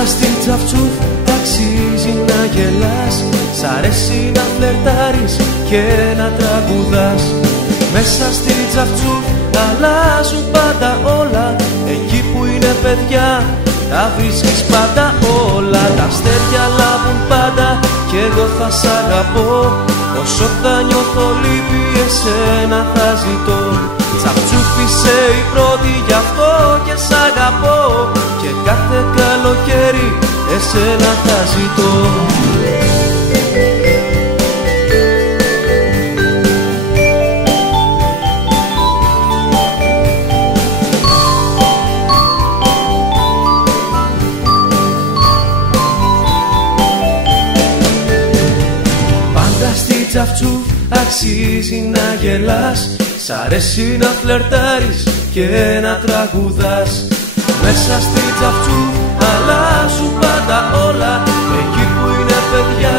Πάντα στην Τσαφτσούφ αξίζει να γελάς. Σ' αρέσει να φλερτάρεις και να τραγουδάς. Μέσα στη Τσαφτσούφ αλλάζουν πάντα όλα. Εκεί που είναι παιδιά τα βρίσκεις πάντα όλα. Τα αστέρια λάμπουν πάντα κι εγώ θα σ' αγαπώ. Όσο θα νιώθω λύπη εσένα θα ζητώ. Τσαφτσούφ είσαι η πρώτη γι' αυτό και σ' αγαπώ. Και κάθε καλοκαίρι εσένα θα ζητώ. Πάντα στη Τσαφτσούφ αξίζει να γελάς. Σ' αρέσει να φλερτάρεις και να τραγουδάς. Μέσα στη Τσαφτσούφ αλλάζουν πάντα όλα. Εκεί που είναι παιδιά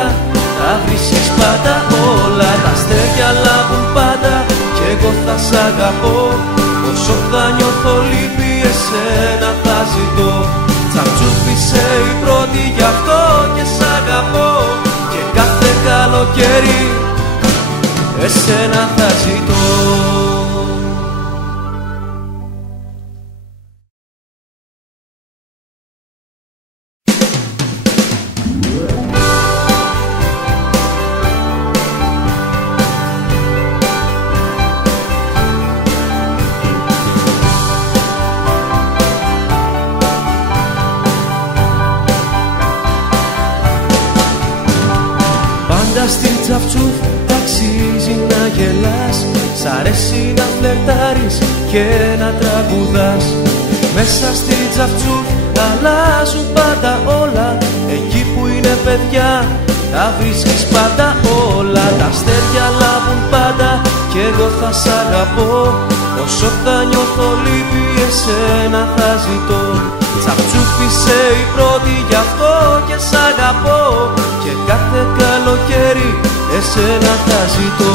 τα βρίσκεις πάντα όλα. Τα αστέρια λάμπουν πάντα κι εγώ θα σ' αγαπώ. Όσο θα νιώθω λύπη εσένα θα ζητώ. Τσαφτσούφ είσαι η πρώτη γι' αυτό και σ' αγαπώ. Και κάθε καλοκαίρι εσένα θα ζητώ. Πάντα στην Τσαφτσούφ αξίζει να γελάς. Σ' αρέσει να φλερτάρεις και να τραγουδάς. Μέσα στη Τσαφτσούφ αλλάζουν πάντα όλα. Εκεί που είναι παιδιά τα βρίσκεις πάντα όλα. Τα αστέρια λάμπουν πάντα κι εγώ θα σ' αγαπώ. Όσο θα νιώθω λύπη εσένα θα ζητώ. Τσαφτσούφ είσαι η πρώτη γι' αυτό και σ' αγαπώ. Και κάθε καλοκαίρι εσένα θα ζητώ.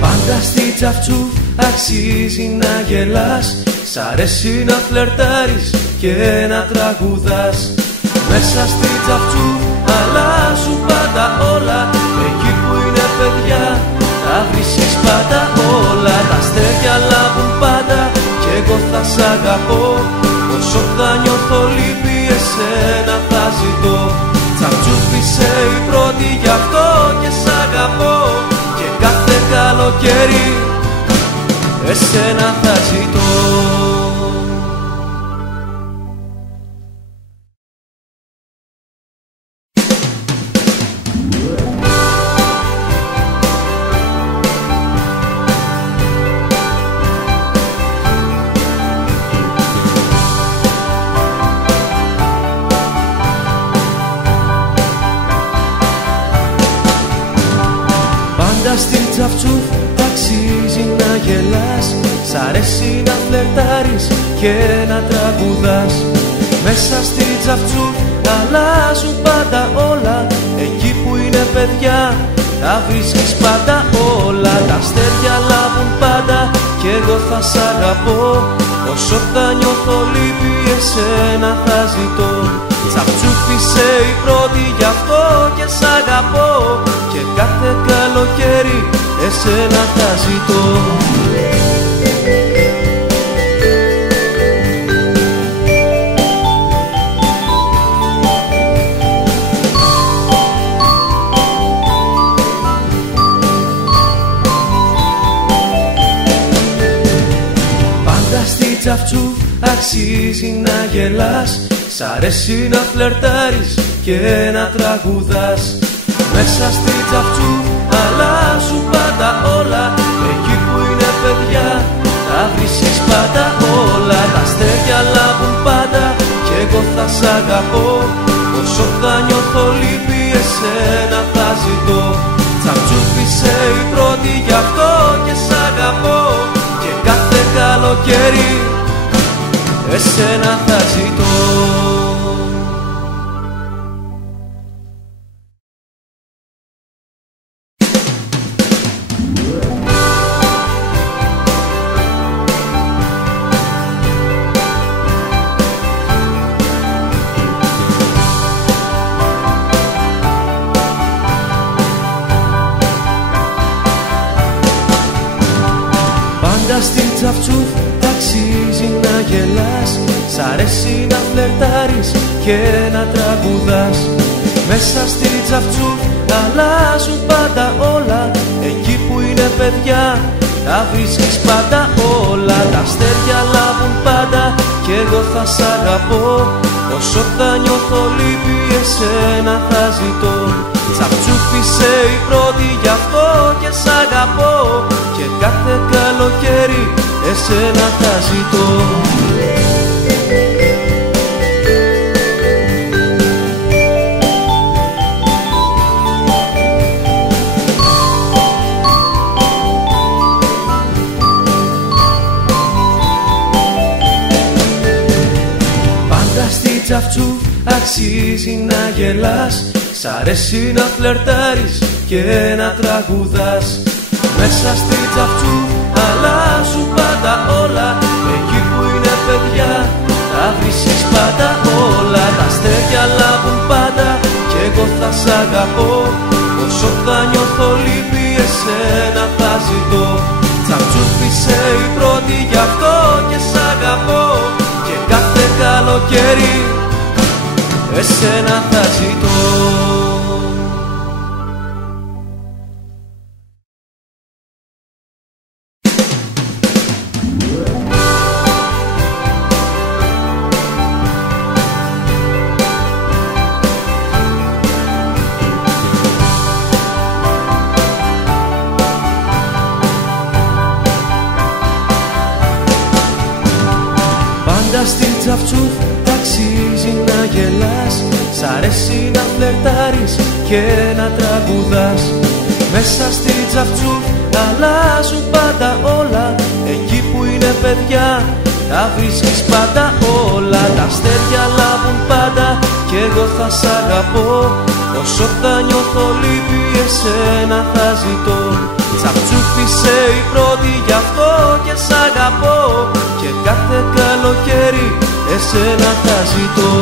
Πάντα στη Τσαφτσούφ αξίζει να γελάς. Σ' αρέσει να φλερτάρεις και να τραγουδάς. Μέσα στη Τσαφτσούφ αλλάζουν πάντα όλα. Εκεί που είναι παιδιά τα βρίσκεις πάντα όλα. Τα αστέρια λάμπουν πάντα κι εγώ θα σ' αγαπώ. Όσο θα νιώθω λύπη εσένα θα ζητώ. Τσαφτσούφ είσαι η πρώτη γι' αυτό και σ' αγαπώ. Και κάθε καλοκαίρι εσένα θα ζητώ. Πάντα στην Τσαφτσούφ αξίζει να γελάς. Σ' αρέσει να φλερτάρεις και να τραγουδάς. Μέσα στη Τσαφτσούφ αλλάζουν πάντα όλα. Εκεί που είναι παιδιά τα βρίσκεις πάντα όλα. Τα αστέρια λάμπουν πάντα κι εγώ θα σ' αγαπώ. Όσο θα νιώθω λύπη εσένα θα ζητώ. Τσαφτσούφ είσαι η πρώτη γι' αυτό και σ' αγαπώ. Και κάθε καλοκαίρι εσένα θα ζητώ. Πάντα στη Τσαφτσούφ αξίζει να γελάς. Σ' αρέσει να φλερτάρεις και να τραγουδάς. Μέσα στη Τσαφτσούφ αλλάζουν πάντα όλα. Εκεί που είναι παιδιά τα βρίσκεις πάντα όλα. Τα αστέρια λάμπουν πάντα κι εγώ θα σ' αγαπώ. Όσο θα νιώθω λύπη εσένα θα ζητώ. Τσαφτσούφ είσαι η πρώτη γι' αυτό και σ' αγαπώ. Και κάθε καλοκαίρι εσένα θα ζητώ. τσαφτσούφ αξίζει να γελάς. Σ' αρέσει να φλερτάρεις και να τραγουδάς. Μέσα στη τσαφτσούφ αλλάζουν πάντα όλα. Εκεί που είναι παιδιά τα βρίσκεις πάντα όλα. Τα αστέρια λάμπουν πάντα κι εγώ θα σ' αγαπώ. Όσο θα νιώθω λύπη εσένα θα ζητώ. Τσαφτσούφ είσαι η πρώτη γι' αυτό και σ' αγαπώ. Και κάθε καλοκαίρι εσένα θα ζητώ. Στη τσαφτσούφ αξίζει να γελάς. Σ' αρέσει να φλερτάρεις και να τραγουδάς. Μέσα στη τσαφτσούφ αλλάζουν πάντα όλα. Εκεί που είναι παιδιά τα βρίσκεις πάντα όλα. Τα αστέρια λάμπουν πάντα κι εγώ θα σ' αγαπώ. Όσο θα νιώθω λύπη εσένα θα ζητώ. Τσαφτσούφ είσαι η πρώτη γι' αυτό και σ' αγαπώ. Και κάθε καλοκαίρι εσένα θα ζητώ. Στην τσαφτσούφ αξίζει να γελάς. Σ' αρέσει να φλερτάρεις και να τραγουδάς. Μέσα στη τσαφτσούφ αλλάζουν πάντα όλα. Εκεί που είναι παιδιά τα βρίσκεις πάντα όλα. Τα αστέρια λάμπουν πάντα κι εγώ θα σ' αγαπώ. Όσο θα νιώθω λύπη εσένα θα ζητώ. Τσαφτσούφ είσαι η πρώτη γι' αυτό και σ' αγαπώ. Και κάθε καλοκαίρι εσένα θα ζητώ.